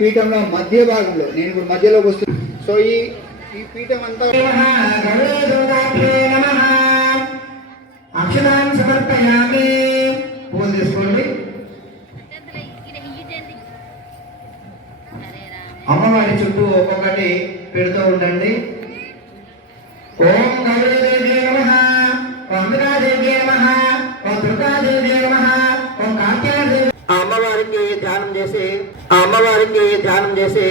పీఠంలో మధ్య భాగంలో నేను ఇప్పుడు మధ్యలోకి వస్తున్నాను. సో ఈ పీఠం అంతా అక్షరాన్ని సమర్పయామి. పూజ చేసుకోండి. అమ్మవారి చుట్టూ ఒక్కొక్కటి పెడుతూ ఉండండి. ఓం గౌరీదేవి నమః, ఓం అంబికాదేవి నమః, ఓం దుర్గాదేవి నమః, ఓం కాత్యాదేవి. అమ్మవారికి ధ్యానం చేసి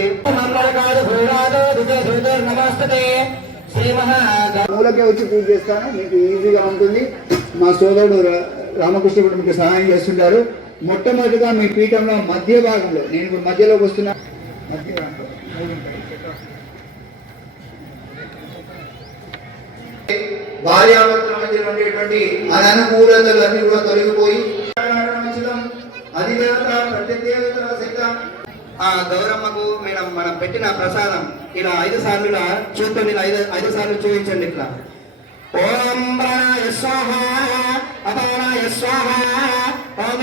మూలకే వచ్చి పూజ చేస్తాను. మీకు ఈజీగా ఉంటుంది. మా సోదరుడు రామకృష్ణ కూడా మీకు సహాయం చేస్తుంటారు. మొట్టమొదటిగా మీ పీఠంలో మధ్య భాగంలో నేను ఇప్పుడు మధ్యలోకి వస్తున్నా. మధ్య భార్యాభర్తల మధ్య ఉండేటువంటి అననుకూలతలు అన్ని కూడా తొలగిపోయి అధిదేవత ప్రత్యేకత సైతం ఆ గౌరమ్మకు మనం పెట్టిన ప్రసాదం ఇలా 5 సార్లు చూడండి. ఇలా 5 సార్లు చూపించండి. ఇట్లా ఓం ప్రాణాయ స్వాహ, అపానాయ స్వాహ, ఓం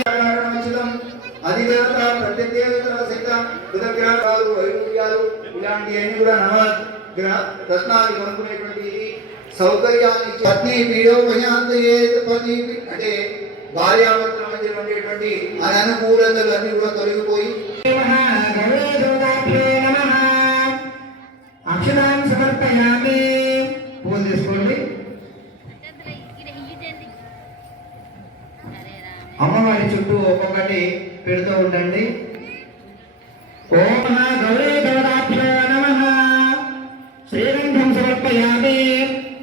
అధిదేవత ప్రత్యేకత సైతం బుధగ్రహాలు వైరుధ్యాలు ఇలాంటివన్నీ కూడా నవగ్రహ రత్నాలు కొనుక్కునేటువంటి సౌకర్యాన్ని పత్ని పతి అంటే భార్యాభర్తల మధ్య ఉండేటువంటి అననుకూలతలు అన్ని కూడా తొలగిపోయి అక్షరాన్ని సమర్పయామి. పూజ చేసుకోండి. అమ్మవారి చుట్టూ ఒక్కొక్కటి పెడుతూ ఉండండి. ఓం గౌరీ దేవతాభ్యో నమః. శ్రీగంధం సమర్పయామి.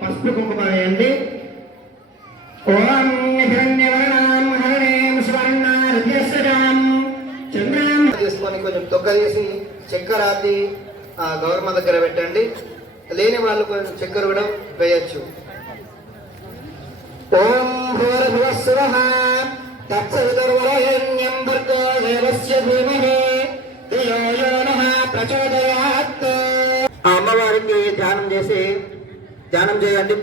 పసుపు కుంకుమ వేయండి. ఓం హిరణ్యవర్ణాం హరిణీం స్వర్ణార్ఘ్యస్రజాం చంద్రాం తీసుకొని కొంచెం తొక్క తీసి చక్కెర అద్ది గౌరమ్మ దగ్గర పెట్టండి. లేని వాళ్ళు కొంచెం చక్కెర కూడా వేయచ్చు. ఓం భూర్భువస్సువః తత్సవితుర్వరేణ్యం భర్గో దేవస్య ధీమహి ధియో యో నః ప్రచోదయాత్. అమ్మవారికి ధ్యానం చేయండి.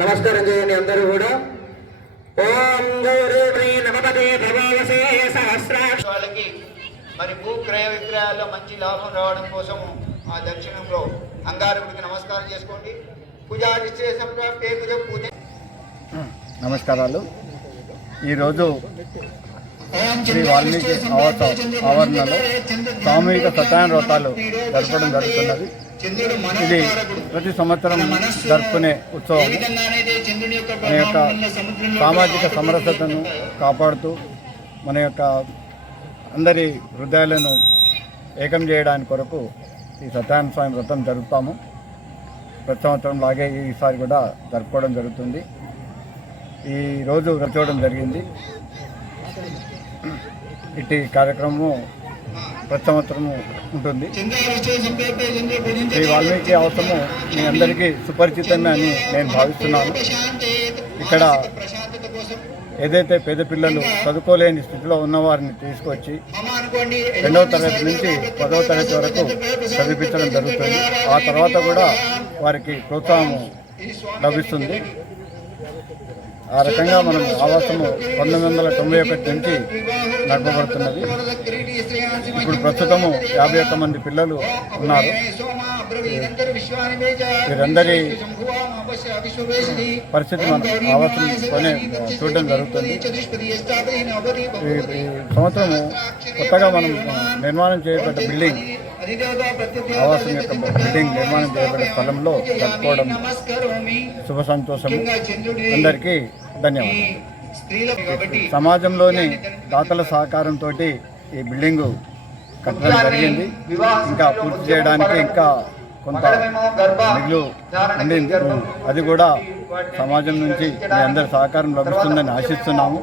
నమస్కారం చేయండి అందరూ కూడా. ఓం గౌరీ నమపదే భవవసే సహస్రాక్ష. వాళ్ళకి మరి భూ క్రయ విక్రయాల్లో మంచి లాభం రావడం కోసం ఆ దక్షిణంలో అంగారకుడికి నమస్కారం చేసుకోండి. పూజ పూజ. నమస్కారాలు. ఈరోజు శ్రీ వాల్మీకి ఆవరణలో సామూహిక సత్యనారాయణ వ్రతాలు జరపడం జరుగుతున్నది. ఇది ప్రతి సంవత్సరం జరుపుకునే ఉత్సవం. మన యొక్క సామాజిక సమరసతను కాపాడుతూ మన యొక్క అందరి హృదయాలను ఏకం చేయడానికి కొరకు ఈ సత్యనారాయణ స్వామి వ్రతం జరుపుతాము. ప్రతి సంవత్సరం లాగే ఈసారి కూడా జరుపుకోవడం జరుగుతుంది. ఈరోజు చూడడం జరిగింది. ఇట్టి కార్యక్రమం ప్రతి సంవత్సరము ఉంటుంది. ఈ వాల్మీకి అవసరము మీ అందరికీ సుపరిచితమే అని నేను భావిస్తున్నాను. ఇక్కడ ఏదైతే పేద పిల్లలు చదువుకోలేని స్థితిలో ఉన్నవారిని తీసుకొచ్చి 2వ తరగతి నుంచి 10వ తరగతి వరకు చదివించడం జరుగుతుంది. ఆ తర్వాత కూడా వారికి ప్రోత్సాహం లభిస్తుంది. ఆ రకంగా మనం ఆవాసము 1991 నుంచి నడపబడుతున్నది. ఇప్పుడు ప్రస్తుతము 51 మంది పిల్లలు ఉన్నారు. వీరందరి పరిస్థితి మనం ఆవాసంతోనే చూడడం జరుగుతుంది. ఈ సంవత్సరము కొత్తగా మనం నిర్మాణం చేయబడ్డ బిల్డింగ్ ఆవాసం యొక్క బిల్డింగ్ నిర్మాణం చేయబడ్డ స్థలంలో జరుపుకోవడం శుభ సంతోషము. అందరికీ ధన్యవాదాలు. సమాజంలోని దాతల సహకారంతో ఈ బిల్డింగు కట్టడం జరిగింది. ఇంకా పూర్తి చేయడానికి ఇంకా కొంత మిగులు ఉండింది. అది కూడా సమాజం నుంచి మీ అందరి సహకారం లభిస్తుందని ఆశిస్తున్నాము.